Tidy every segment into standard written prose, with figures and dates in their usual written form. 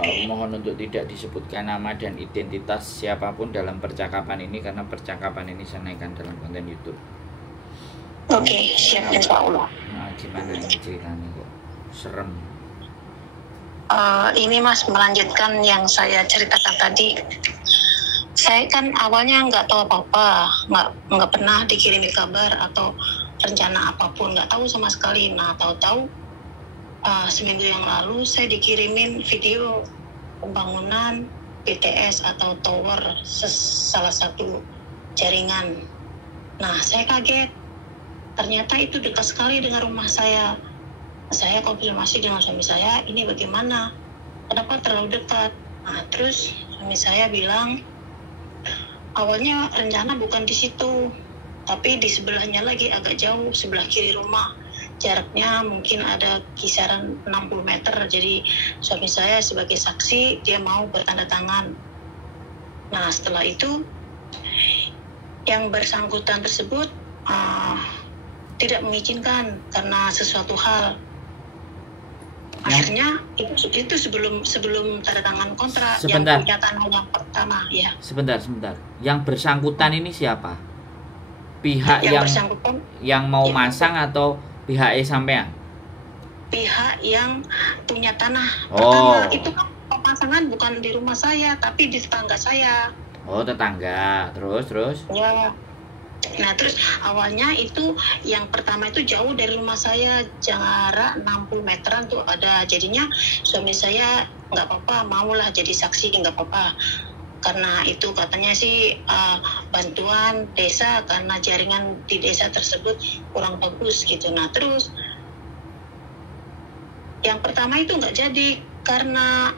Mohon untuk tidak disebutkan nama dan identitas siapapun dalam percakapan ini karena percakapan ini saya naikkan dalam konten YouTube. Oke, siap insya Allah. Nah, gimana ini ceritanya kok serem? Ini Mas melanjutkan yang saya ceritakan tadi. Saya kan awalnya nggak tahu apa-apa, nggak pernah dikirimi kabar atau rencana apapun, nggak tahu sama sekali. Nah, tahu-tahu seminggu yang lalu saya dikirimin video pembangunan BTS atau tower salah satu jaringan. Nah, saya kaget. Ternyata itu dekat sekali dengan rumah saya. Saya konfirmasi dengan suami saya, ini bagaimana? Kenapa terlalu dekat? Nah, terus suami saya bilang, awalnya rencana bukan di situ, tapi di sebelahnya lagi agak jauh, sebelah kiri rumah. Jaraknya mungkin ada kisaran 60 meter. Jadi suami saya sebagai saksi, dia mau bertanda tangan. Nah, setelah itu, yang bersangkutan tersebut tidak mengizinkan karena sesuatu hal. Akhirnya itu sebelum tanda tangan kontrak. Sebentar. Yang punya tanah yang pertama ya. Sebentar. Yang bersangkutan ini siapa? Pihak yang mau ya, masang atau pihak sampean? Pihak yang punya tanah pertama. Itu kan pemasangan bukan di rumah saya tapi di tetangga saya. Oh, tetangga. Terus? Ya. Nah, terus awalnya itu yang pertama itu jauh dari rumah saya, jarak 60 meteran tuh ada. Jadinya suami saya nggak apa-apa, maulah jadi saksi, nggak apa-apa. Karena itu katanya sih bantuan desa karena jaringan di desa tersebut kurang bagus gitu. Nah, terus yang pertama itu nggak jadi karena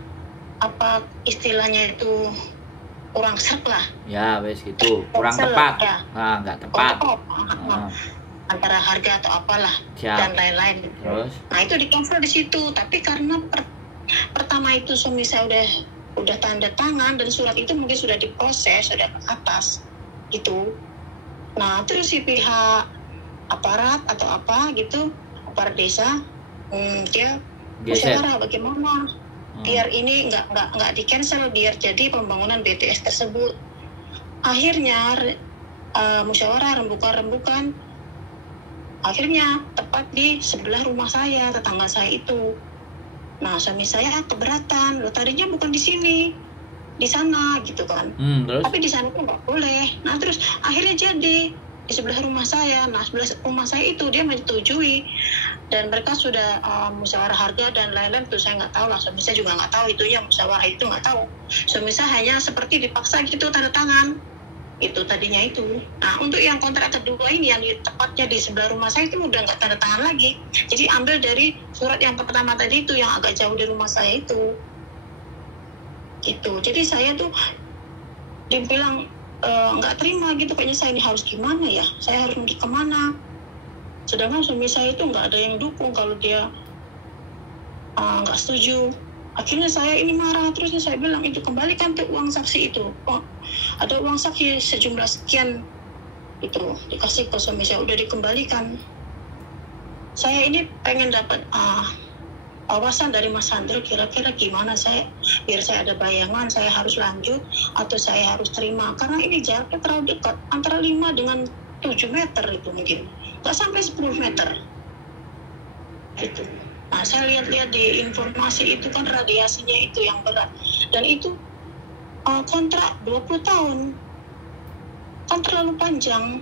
apa istilahnya itu kurang serp lah. Ya, wes gitu. Kurang tepat. Ya. Nggak tepat. Antara harga atau apalah. Siap. Dan lain-lain. Terus? Nah, itu di-cancel di situ. Tapi karena pertama itu suami saya udah tanda tangan dan surat itu mungkin sudah diproses, sudah ke atas gitu. Nah, terus si pihak aparat atau apa gitu, aparat desa, dia musyawarah bagaimana biar ini nggak di cancel, biar jadi pembangunan BTS tersebut. Akhirnya musyawarah rembukan akhirnya tepat di sebelah rumah saya, tetangga saya itu. Nah, suami saya keberatan, loh tadinya bukan di sini, di sana gitu kan. Tapi di sana tuh nggak boleh. Nah, terus akhirnya jadi di sebelah rumah saya. Nah, sebelah rumah saya itu dia menyetujui dan mereka sudah musyawarah harga dan lain-lain. Tuh saya nggak tahu lah, suami saya juga nggak tahu itu ya musyawarah itu, nggak tahu. Suami saya hanya seperti dipaksa gitu tanda tangan itu tadinya itu. Nah, untuk yang kontrak kedua ini yang tepatnya di sebelah rumah saya itu udah nggak tanda tangan lagi. Jadi ambil dari surat yang pertama tadi itu yang agak jauh dari rumah saya itu. Gitu. Jadi saya tuh dibilang nggak terima gitu, kayaknya saya ini harus gimana ya, saya harus pergi kemana, sedangkan suami saya itu nggak ada yang dukung kalau dia nggak setuju. Akhirnya saya ini marah, terusnya saya bilang itu kembalikan tuh uang saksi itu, ada uang saksi sejumlah sekian itu dikasih ke suami saya, udah dikembalikan. Saya ini pengen dapat wawasan dari Mas Sandro, kira-kira gimana saya biar saya ada bayangan saya harus lanjut atau saya harus terima, karena ini jaraknya terlalu dekat, antara 5 dengan 7 meter itu mungkin nggak sampai 10 meter gitu. Nah, saya lihat-lihat di informasi itu kan radiasinya itu yang berat dan itu kontrak 20 tahun kan terlalu panjang.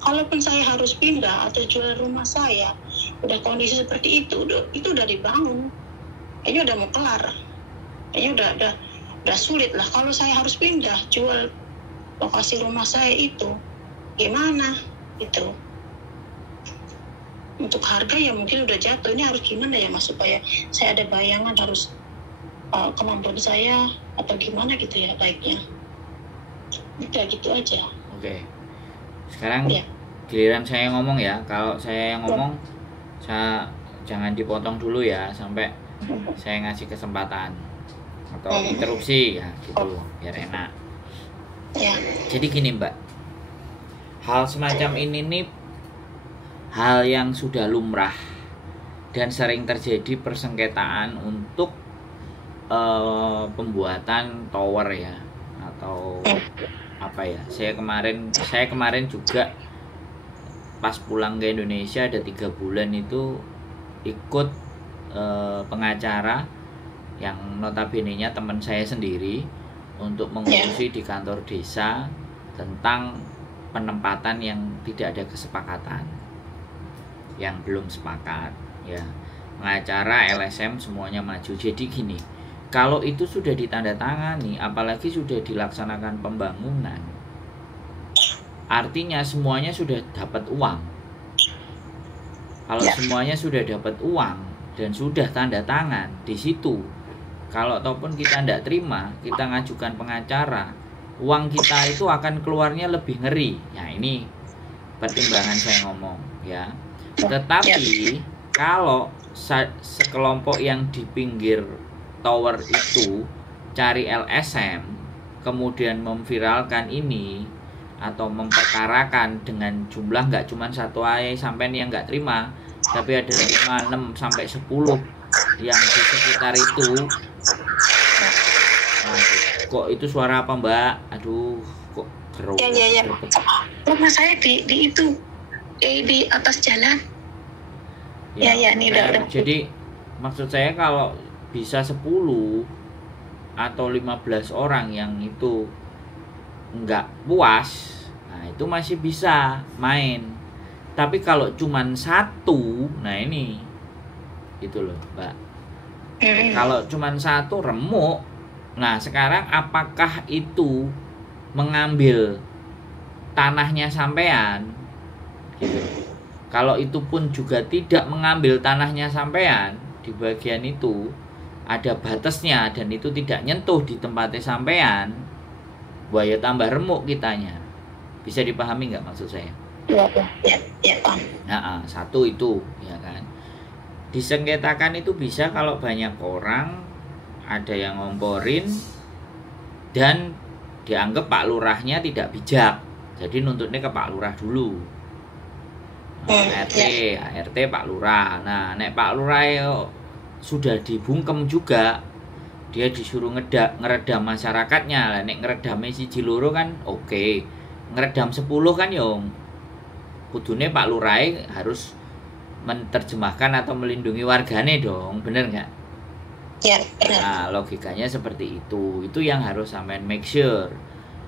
Kalaupun saya harus pindah atau jual rumah saya, udah kondisi seperti itu udah dibangun, kayaknya udah mau kelar, kayaknya udah sulit lah. Kalau saya harus pindah, jual lokasi rumah saya itu, gimana itu? Untuk harga ya mungkin udah jatuh. Ini harus gimana ya Mas supaya saya ada bayangan harus kemampuan saya atau gimana gitu ya baiknya. Udah gitu aja. Oke. Sekarang giliran saya ngomong ya. Kalau saya yang ngomong, saya jangan dipotong dulu ya sampai saya ngasih kesempatan atau interupsi ya gitu biar enak. Jadi gini Mbak, hal semacam ini nih hal yang sudah lumrah dan sering terjadi persengketaan untuk pembuatan tower ya, atau apa ya, saya kemarin juga pas pulang ke Indonesia ada 3 bulan itu ikut pengacara yang notabene-nya teman saya sendiri untuk mengurusi di kantor desa tentang penempatan yang tidak ada kesepakatan, yang belum sepakat ya. Pengacara, LSM semuanya maju. Jadi gini, kalau itu sudah ditandatangani, apalagi sudah dilaksanakan pembangunan, artinya semuanya sudah dapat uang. Kalau semuanya sudah dapat uang dan sudah tanda tangan di situ, kalau ataupun kita tidak terima, kita ngajukan pengacara, uang kita itu akan keluarnya lebih ngeri. Nah ini pertimbangan saya ngomong ya. Tetapi kalau sekelompok yang di pinggir tower itu cari LSM, kemudian memviralkan ini atau memperkarakan dengan jumlah nggak cuma 1 aja sampai yang nggak terima, tapi ada 5, 6 sampai 10 yang di sekitar itu. Nah, kok itu suara apa Mbak? Aduh, kok keruh. Ya. Rumah saya di itu di atas jalan. Ya, ini udah. Jadi maksud saya kalau bisa 10 atau 15 orang yang itu nggak puas, nah itu masih bisa main. Tapi kalau cuman 1, nah ini gitu loh Mbak. Kalau cuman 1 remuk. Nah sekarang apakah itu mengambil tanahnya sampean gitu. Kalau itu pun juga tidak mengambil tanahnya sampean, di bagian itu ada batasnya dan itu tidak nyentuh di tempatnya sampean, bahaya tambah remuk kitanya. Bisa dipahami nggak maksud saya? Ya. Nah, 1 itu ya kan. Disengketakan itu bisa kalau banyak orang, ada yang ngomporin dan dianggap Pak Lurahnya tidak bijak, jadi nuntutnya ke Pak Lurah dulu. ART Pak Lurah. Nah nek Pak Lurah sudah dibungkem juga, dia disuruh ngeredam masyarakatnya lah. Nek ngeredame 1 loro kan oke. Ngeredam 10 kan yong kudune Pak Lurah harus menerjemahkan atau melindungi wargane dong, bener nggak? Ya, benar. Nah logikanya seperti itu. Itu yang harus sampean make sure.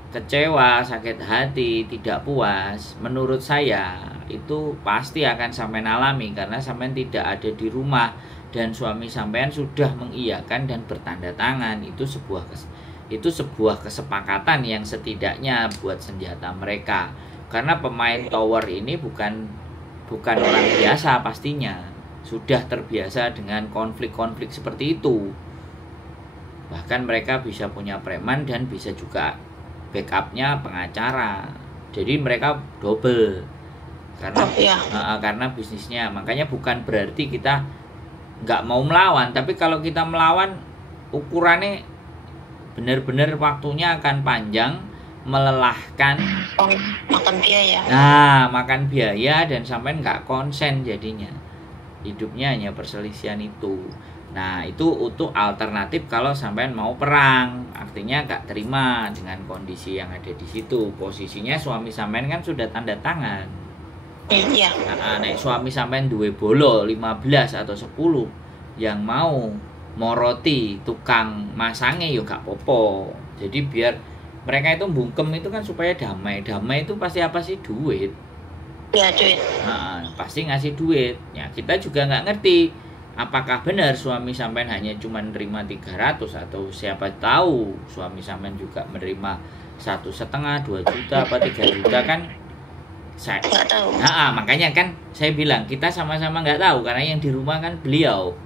Kecewa, sakit hati, tidak puas, menurut saya itu pasti akan sampean alami karena sampean tidak ada di rumah dan suami sampean sudah mengiyakan dan bertanda tangan. Itu sebuah kesepakatan yang setidaknya buat senjata mereka. Karena pemain tower ini bukan orang biasa pastinya. Sudah terbiasa dengan konflik-konflik seperti itu. Bahkan mereka bisa punya preman dan bisa juga backupnya pengacara. Jadi mereka double karena bisnisnya. Makanya bukan berarti kita nggak mau melawan, tapi kalau kita melawan ukurannya benar-benar waktunya akan panjang, melelahkan, makan biaya. Nah makan biaya dan sampai nggak konsen jadinya. Hidupnya hanya perselisihan itu. Nah itu untuk alternatif kalau sampean mau perang, artinya gak terima dengan kondisi yang ada di situ. Posisinya suami sampean kan sudah tanda tangan. Iya. Nah, nek suami sampean duwe bolo 15 atau 10 yang mau moroti tukang masangnya yo gak popo. Jadi biar mereka itu bungkem itu kan supaya damai. Damai itu pasti apa sih? Duit. Ya duit. Nah, pasti ngasih duit. Ya kita juga nggak ngerti apakah benar suami sampean hanya cuma menerima 300 atau siapa tahu suami sampean juga menerima 1,5, 2 juta apa 3 juta kan saya nggak tahu. Nah, makanya kan saya bilang kita sama-sama nggak tahu karena yang di rumah kan beliau.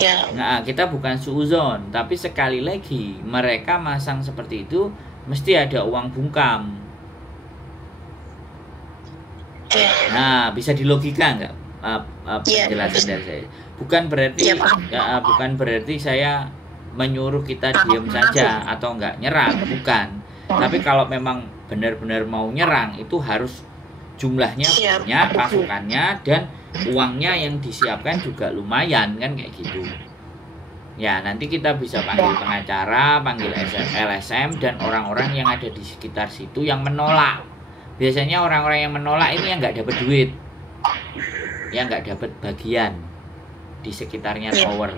Ya. Nah kita bukan suuzon, tapi sekali lagi mereka masang seperti itu mesti ada uang bungkam. Nah, bisa dilogika nggak penjelasan dari saya? Bukan berarti saya menyuruh kita diam saja atau nggak nyerang, bukan. Tapi kalau memang benar-benar mau nyerang itu harus jumlahnya banyak, pasukannya dan uangnya yang disiapkan juga lumayan kan kayak gitu. Ya, nanti kita bisa panggil pengacara, panggil LSM, dan orang-orang yang ada di sekitar situ yang menolak. Biasanya orang-orang yang menolak ini yang nggak dapat duit, yang nggak dapat bagian di sekitarnya tower.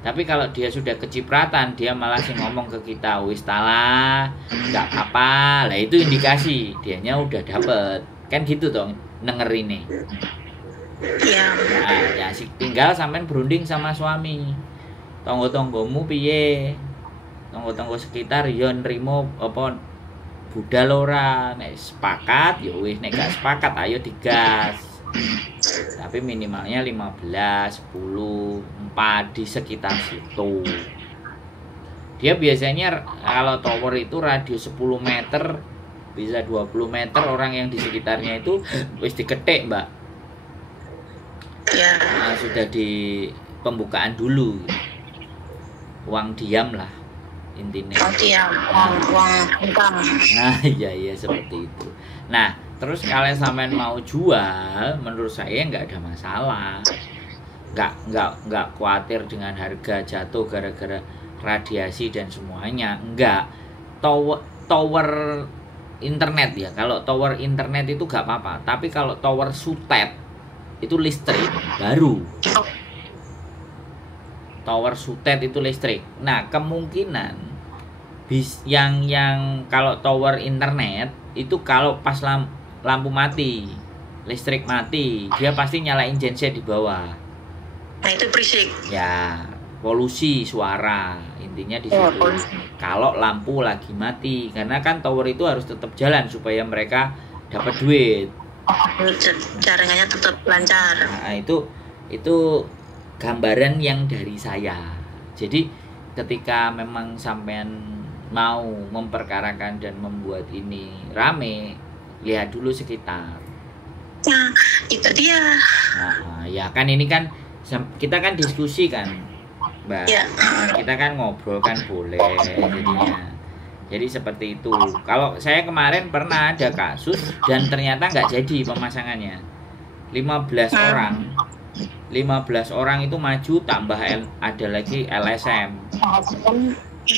Tapi kalau dia sudah kecipratan, dia malah sih ngomong ke kita, wis tala, nggak apa, lah itu indikasi dianya udah dapet, kan gitu dong, denger ini. Iya. Nah, ya tinggal sampean berunding sama suami. Tonggo-tonggomu piye? Tonggo-tonggo sekitar yo nrimo apa budal ora? Nek sepakat ya wis, nek gak sepakat ayo digas. Tapi minimalnya 15, 10, 4 di sekitar situ. Dia biasanya kalau tower itu radius 10 meter bisa 20 meter, orang yang di sekitarnya itu wis diketik, Mbak. Ya. Nah, sudah di pembukaan dulu. Uang diam lah intinya. Oh diam, uang hutang. Nah, iya seperti itu. Nah, terus kalian sampean mau jual, menurut saya nggak ada masalah. Nggak khawatir dengan harga jatuh gara-gara radiasi dan semuanya. Enggak. Tower internet ya. Kalau tower internet itu nggak apa-apa. Tapi kalau tower sutet itu listrik baru. Tower sutet itu listrik. Nah, kemungkinan yang kalau tower internet itu kalau pas lampu mati, listrik mati, dia pasti nyalain genset di bawah. Nah, itu berisik. Ya, polusi suara intinya di situ. Kalau lampu lagi mati, karena kan tower itu harus tetap jalan supaya mereka dapat duit. Jaringannya tetap lancar. Nah, itu gambaran yang dari saya. Jadi ketika memang sampean mau memperkarakan dan membuat ini rame, lihat dulu sekitar. Nah, itu dia. Nah, ya kan ini kan kita kan diskusi kan, Mbak. Ya. Kita kan ngobrol kan boleh jadinya. Jadi seperti itu. Kalau saya kemarin pernah ada kasus dan ternyata nggak jadi pemasangannya. 15 orang. 15 orang itu maju, tambah ada lagi LSM.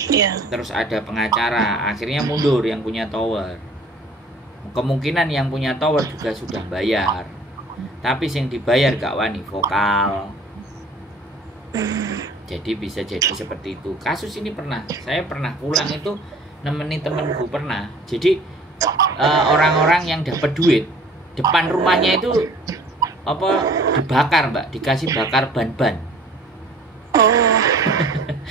Ya. Terus ada pengacara, akhirnya mundur yang punya tower. Kemungkinan yang punya tower juga sudah bayar. Tapi yang dibayar gak wani vokal. Jadi bisa jadi seperti itu. Kasus ini saya pernah pulang itu nemenin temenku pernah. Jadi orang-orang yang dapat duit depan rumahnya itu dibakar, Mbak, dikasih bakar ban-ban. Oh.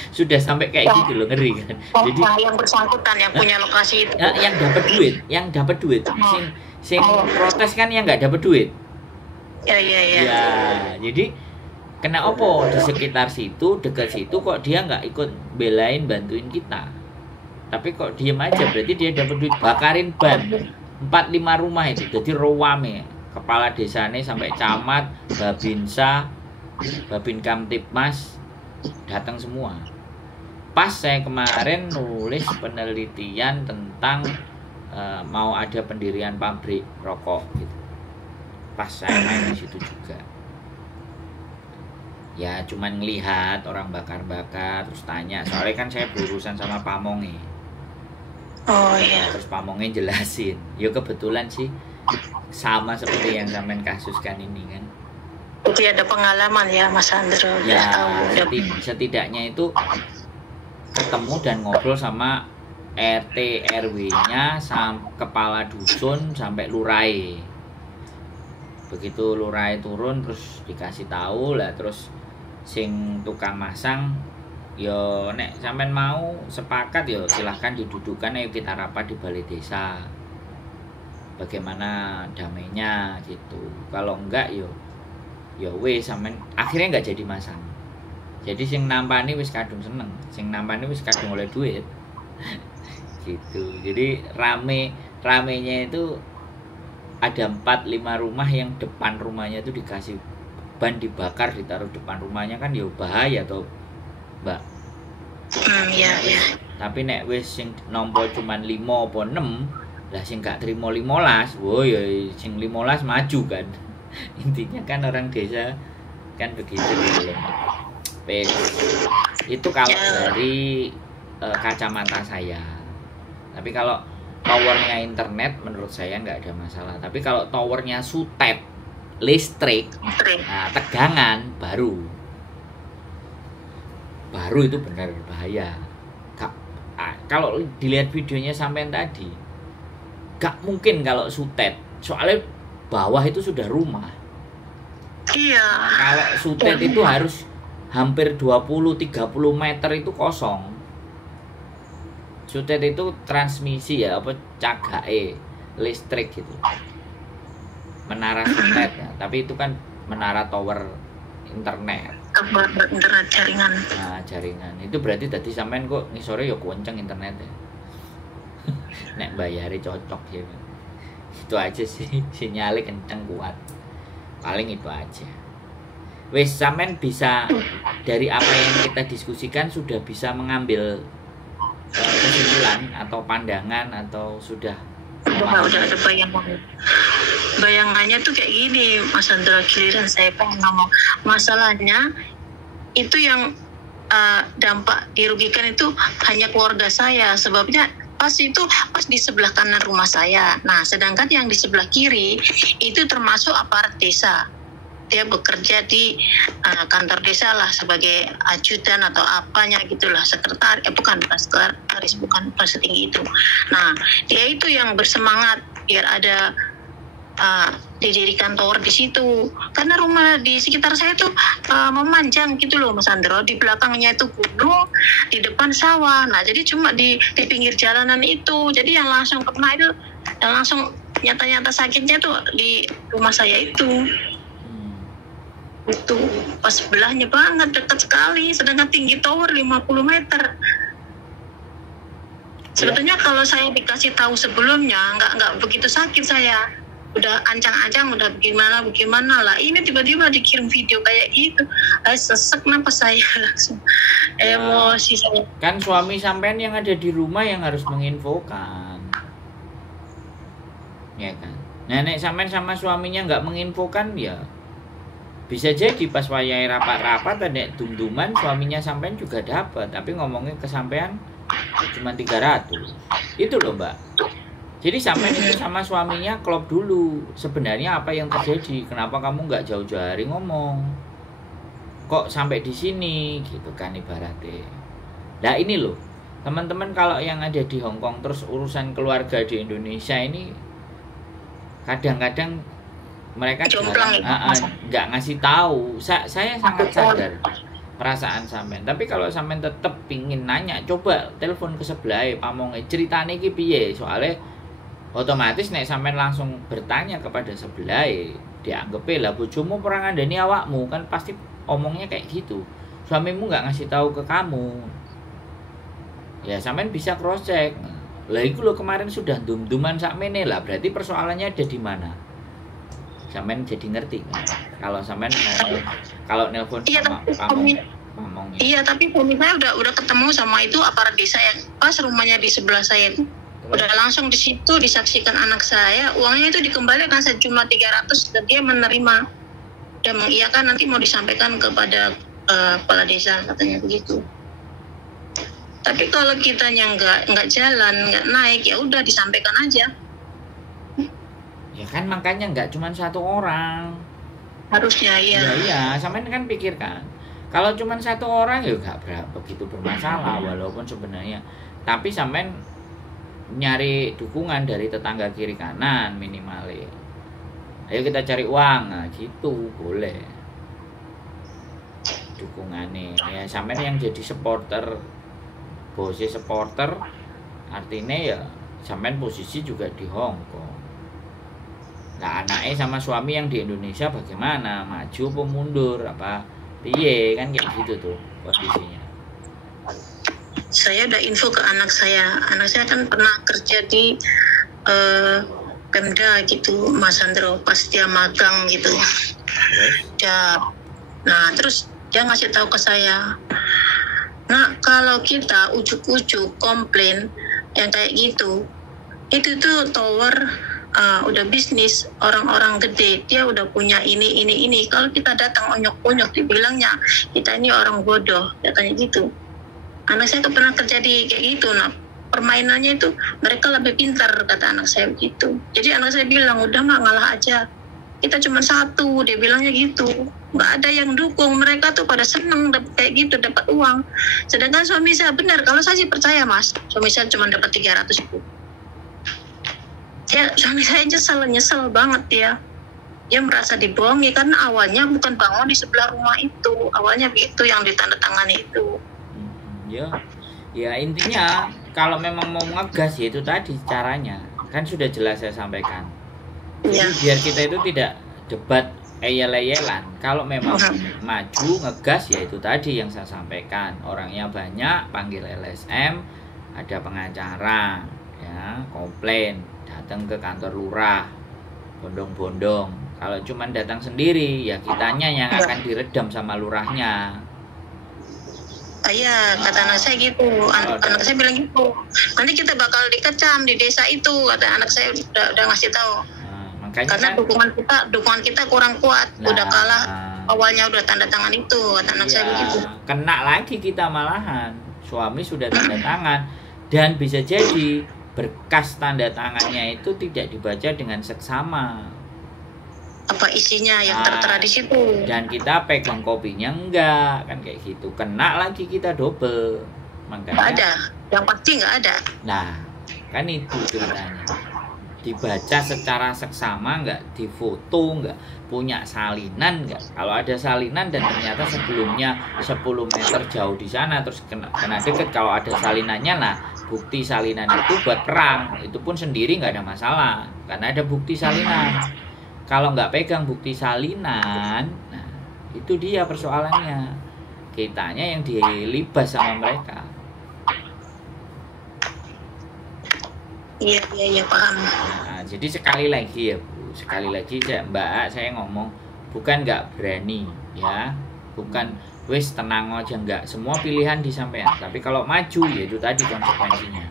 Sudah sampai kayak gitu loh, ngeri kan. Jadi yang bersangkutan yang punya lokasi itu. yang dapat duit. Sing protes kan yang nggak dapat duit. Ya. Ya, jadi kena opo di sekitar situ, dekat situ kok dia nggak ikut belain bantuin kita. Tapi kok diem aja, berarti dia dapat duit, bakarin ban 4-5 rumah itu. Jadi rowame. Kepala desanya sampai camat, babinsa, babin kamtipmas datang semua. Pas saya kemarin nulis penelitian tentang mau ada pendirian pabrik rokok gitu. Pas saya main di situ juga. Ya cuman ngelihat orang bakar-bakar terus tanya, soalnya kan saya berurusan sama Pamonge. Oh iya. Terus Pamonge jelasin. Ya kebetulan sih sama seperti yang sampean kasuskan ini kan. Jadi ada pengalaman ya Mas Andro. Ya setidaknya itu ketemu dan ngobrol sama RT RW-nya, kepala dusun sampai lurai. Begitu lurai turun terus dikasih tahu lah, terus sing tukang masang yo nek sampean mau sepakat yo silahkan didudukan, ayo kita rapat di balai desa. Bagaimana damainya gitu. Kalau enggak yo wis sampean akhirnya enggak jadi masang. Jadi sing nampani wis kadung seneng, sing nampani wis kadung oleh duit. Gitu. Jadi ramenya itu ada 4-5 rumah yang depan rumahnya itu dikasih ban dibakar, ditaruh depan rumahnya, kan ya bahaya toh, Mbak. Iya. Tapi nek wis sing nampa cuman 5 apa 6, lah sing gak trimo 15, wo ya sing 15 maju kan. Intinya kan orang desa kan begitu gitu loh. Itu kalau dari kacamata saya. Tapi kalau towernya internet menurut saya nggak ada masalah. Tapi kalau towernya sutet listrik, nah, tegangan baru itu benar bahaya. Kalau dilihat videonya sampean tadi, gak mungkin kalau sutet, soalnya bawah itu sudah rumah. Iya. Kalau sutet itu harus hampir 20-30 meter itu kosong. Sutet itu transmisi ya, apa cagae listrik gitu. Menara sutet ya, tapi itu kan menara tower internet. Internet jaringan. Nah, jaringan. Itu berarti tadi sampean kok ngisore ya kenceng internet ya. Nek bayari cocok ya. Itu aja sih, sinyalnya kenceng kuat. Paling itu aja. Wes sampean bisa dari apa yang kita diskusikan sudah bisa mengambil kesimpulan atau pandangan atau sudah ada bayangannya tuh kayak gini, Mas Andra. Giliran saya pengen ngomong masalahnya itu yang dampak dirugikan itu hanya keluarga saya, sebabnya pas di sebelah kanan rumah saya. Nah, sedangkan yang di sebelah kiri itu termasuk aparat desa. Dia bekerja di kantor desa lah sebagai ajudan atau apanya gitulah, sekretaris, bukan sekretaris, bukan setinggi itu. Nah, dia itu yang bersemangat biar ada didirikan tower di situ, karena rumah di sekitar saya tuh memanjang gitu loh, Mas Andro. Di belakangnya itu gunung, di depan sawah. Nah, jadi cuma di pinggir jalanan itu. Jadi yang langsung kena itu, yang langsung nyata-nyata sakitnya tuh di rumah saya itu. Itu pas sebelahnya banget, dekat sekali, sedangkan tinggi tower 50 meter. Sebetulnya kalau saya dikasih tahu sebelumnya nggak begitu sakit saya. Udah ancang-ancang, udah bagaimana lah. Ini tiba-tiba dikirim video kayak gitu. Sesek napas saya langsung. Emosi saya. Kan suami sampean yang ada di rumah yang harus menginfokan. Ya kan. Nenek sampean sama suaminya nggak menginfokan ya. Bisa jadi pas wayahe rapat-rapat ada dum-duman suaminya sampean juga dapat, tapi ngomongnya ke sampean cuma 300. Itu loh, Mbak. Jadi sampean itu sama suaminya klop dulu. Sebenarnya apa yang terjadi? Kenapa kamu nggak jauh-jauh hari ngomong? Kok sampai di sini gitu kan ibaratnya. Nah, ini loh. Teman-teman kalau yang ada di Hong Kong terus urusan keluarga di Indonesia ini kadang-kadang mereka nggak ngasih tahu. Saya sangat sadar perasaan sampean. Tapi kalau sampean tetap pingin nanya, coba telepon ke sebelah pamonge ceritane iki piye. Soalnya otomatis nek sampean langsung bertanya kepada sebelah, dianggap lah bojomu perang ngandani awakmu, kan pasti omongnya kayak gitu. Suamimu nggak ngasih tahu ke kamu. Ya sampean bisa cross check. Lah iku lo kemarin sudah dum-duman sakmene lah, berarti persoalannya ada di mana? Sampean jadi ngerti kan? Kalau sampean kalau nelpon sama pamongnya. Iya, tapi suami saya udah ketemu sama itu aparat desa yang pas rumahnya di sebelah saya itu. Udah langsung di situ disaksikan anak saya, uangnya itu dikembalikan sejumlah 300 dan dia menerima dan mengiyakan nanti mau disampaikan kepada kepala desa, katanya begitu. Tapi kalau kitanya nggak jalan, nggak naik, ya udah disampaikan aja. Ya kan makanya nggak cuma satu orang. Harusnya iya. Iya, sampean kan pikirkan. Kalau cuma satu orang ya nggak begitu bermasalah walaupun sebenarnya. Tapi sampean nyari dukungan dari tetangga kiri kanan minimal. Ayo kita cari uang, nah gitu boleh. Dukungannya. Ya sampean yang jadi supporter, bosnya supporter, artinya ya sampean posisi juga di Hong Kong. Nah, anaknya sama suami yang di Indonesia bagaimana? Maju apa mundur? Apa piye? Kan kayak gitu tuh kondisinya. Saya udah info ke anak saya. Anak saya kan pernah kerja di Pemda gitu, Mas Andro, pas dia magang gitu. Terus dia ngasih tahu ke saya. Nah, kalau kita ujuk-ujuk komplain yang kayak gitu, itu tuh tower udah bisnis, orang-orang gede, dia udah punya ini. Kalau kita datang onyok-onyok, dibilangnya kita ini orang bodoh, katanya gitu. Anak saya tuh pernah terjadi kayak gitu. Nah, permainannya itu mereka lebih pintar, kata anak saya begitu. Jadi anak saya bilang, udah mak, ngalah aja. Kita cuma satu, dia bilangnya gitu. Nggak ada yang dukung, mereka tuh pada seneng kayak gitu, dapat uang. Sedangkan suami saya, benar, kalau saya sih percaya mas, suami saya cuma dapat 300 ribu. Suami saya nyesel banget ya. Dia merasa dibohongi karena awalnya bukan bangun di sebelah rumah itu, awalnya gitu yang ditandatangani itu. Ya intinya kalau memang mau ngegas ya itu tadi caranya, kan sudah jelas saya sampaikan. Jadi biar kita itu tidak debat eyel-eyelan. Kalau memang maju ngegas ya itu tadi yang saya sampaikan. Orangnya banyak, panggil LSM, ada pengacara, ya, komplain, datang ke kantor lurah, bondong-bondong. Kalau cuman datang sendiri ya kitanya yang akan diredam sama lurahnya. Iya, kata anak saya gitu. Anak saya bilang gitu. Nanti kita bakal dikecam di desa itu, kata anak saya udah ngasih tahu. Karena kan, dukungan kita kurang kuat, udah kalah awalnya udah tanda tangan itu, kata anak saya begitu. Kena lagi kita malahan, suami sudah tanda tangan dan bisa jadi berkas tanda tangannya itu tidak dibaca dengan seksama. Apa isinya yang tertera di situ? Dan kita pegang kopinya enggak, kan kayak gitu. Kena lagi kita double. Makanya nggak ada, yang pasti nggak ada. Nah, kan itu ceritanya. Dibaca secara seksama, nggak difoto, nggak punya salinan, nggak. Kalau ada salinan dan ternyata sebelumnya 10 meter jauh di sana terus kena deket, kalau ada salinannya, nah bukti salinan itu buat perang, itu pun sendiri nggak ada masalah karena ada bukti salinan. Kalau nggak pegang bukti salinan, nah itu dia persoalannya, kitanya yang dilibas sama mereka. Iya paham. Nah, jadi sekali lagi ya Bu, sekali lagi Mbak, saya ngomong bukan nggak berani ya, bukan wes tenang aja, nggak, semua pilihan disampaikan, tapi kalau maju ya itu tadi konsekuensinya.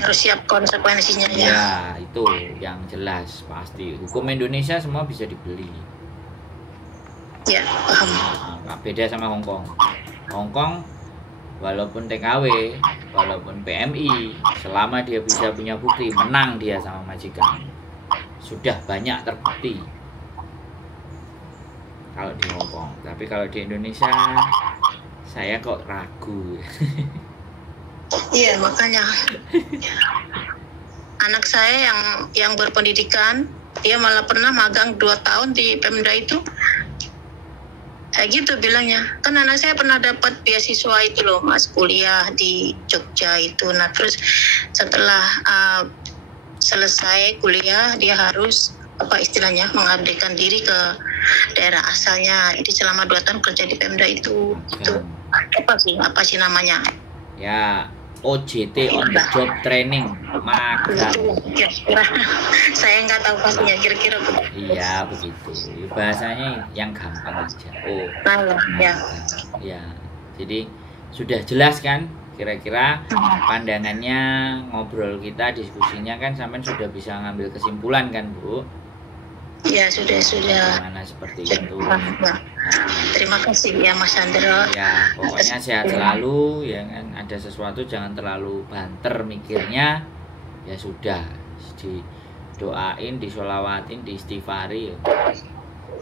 Harus siap konsekuensinya ya. Ya itu yang jelas pasti. Hukum Indonesia semua bisa dibeli. Ya paham. Nah, beda sama Hongkong. Hongkong walaupun TKW, walaupun PMI, selama dia bisa punya bukti, menang dia sama majikan. Sudah banyak terbukti kalau di Hongkong. Tapi kalau di Indonesia saya kok ragu. Iya, makanya anak saya yang berpendidikan, dia malah pernah magang 2 tahun di Pemda itu. Kayak gitu bilangnya. Kan anak saya pernah dapat beasiswa itu loh mas, kuliah di Jogja itu. Nah terus setelah selesai kuliah dia harus apa istilahnya mengabdikan diri ke daerah asalnya. Jadi selama 2 tahun kerja di Pemda itu apa sih namanya? Ya OJT, on the job training, magang. Kira-kira saya nggak tahu pastinya, kira-kira begitu. Iya begitu, bahasanya yang gampang aja. Ya, jadi sudah jelas kan kira-kira pandangannya, ngobrol kita, diskusinya kan, sampai sudah bisa ngambil kesimpulan kan Bu? Ya sudah. Mana seperti itu. Nah, terima kasih ya Mas Andro. Ya pokoknya sehat selalu ya kan. Ada sesuatu jangan terlalu banter mikirnya. Ya sudah, didoain, disolawatin, diistighfari. Ya.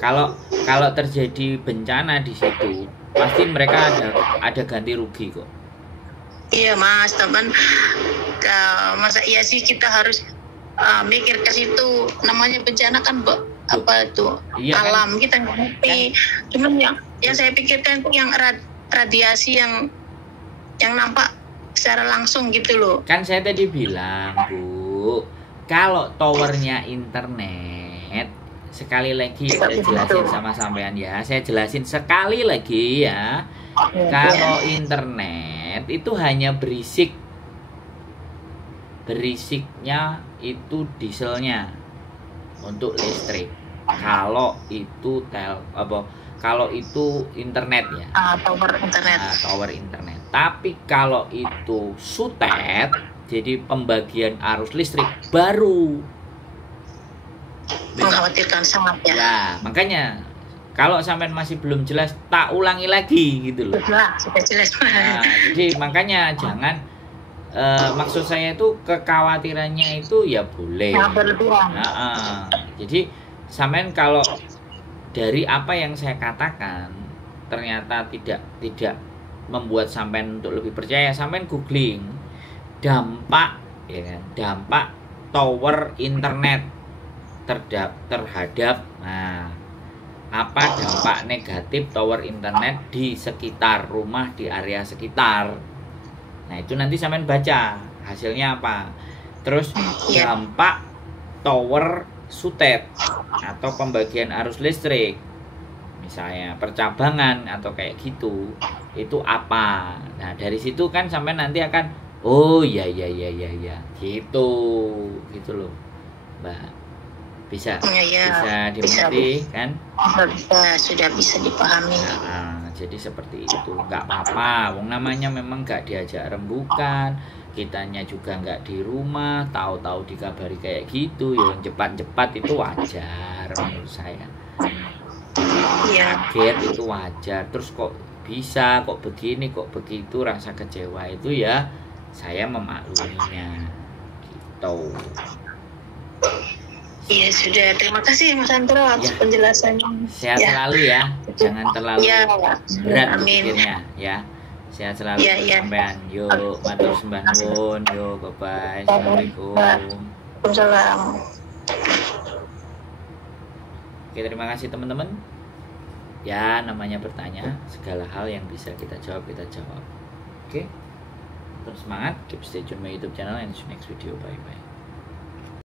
Kalau terjadi bencana di situ, pasti mereka ada ganti rugi kok. Iya Mas, teman. Masa iya sih kita harus mikir ke situ, namanya bencana kan apa tuh iya, alam kan? Kita nggak ngerti kan? Cuman yang saya pikirkan itu yang radiasi yang nampak secara langsung gitu loh. Kan saya tadi bilang Bu, kalau towernya internet, sekali lagi saya jelasin sama sampean ya, saya jelasin sekali lagi ya, kalau internet itu hanya berisiknya itu dieselnya untuk listrik. Kalau itu kalau itu internet ya. Tower internet. Tapi kalau itu sutet, jadi pembagian arus listrik baru. Mengkhawatirkan sangat ya. Ya, makanya kalau sampean masih belum jelas, tak ulangi lagi gitu loh. Sudah jelas. Nah, jadi makanya jangan maksud saya itu kekhawatirannya itu ya boleh. Berlebihan. Jadi sampean kalau dari apa yang saya katakan ternyata tidak membuat sampean untuk lebih percaya, sampean googling dampak ya kan, dampak tower internet terhadap apa dampak negatif tower internet di sekitar rumah, di area sekitar. Nah, itu nanti sampean baca hasilnya apa. Terus dampak tower sutet atau pembagian arus listrik, misalnya percabangan atau kayak gitu, itu apa. Nah, dari situ kan sampean nanti akan oh ya gitu loh, Mbak. Bisa dimengerti kan? Sudah bisa dipahami. Jadi seperti itu, nggak apa-apa. Wong namanya memang nggak diajak rembukan, kitanya juga nggak di rumah, tahu-tahu dikabari kayak gitu, ya cepat-cepat itu wajar menurut saya. Kaget itu wajar. Terus kok bisa, kok begini, kok begitu, rasa kecewa itu ya saya memakluminya gitu. Iya sudah, terima kasih Mas Antro atas penjelasannya. Sehat selalu ya, jangan terlalu berat pikirnya ya. Sehat selalu sampean. Yuk, matur sembah nuwun. Yuk, bye-bye. Assalamualaikum. Waalaikumsalam. Oke, terima kasih teman-teman. Ya, namanya bertanya, segala hal yang bisa kita jawab, kita jawab. Oke. Terus semangat, keep stay tune my YouTube channel and see you next video. Bye-bye.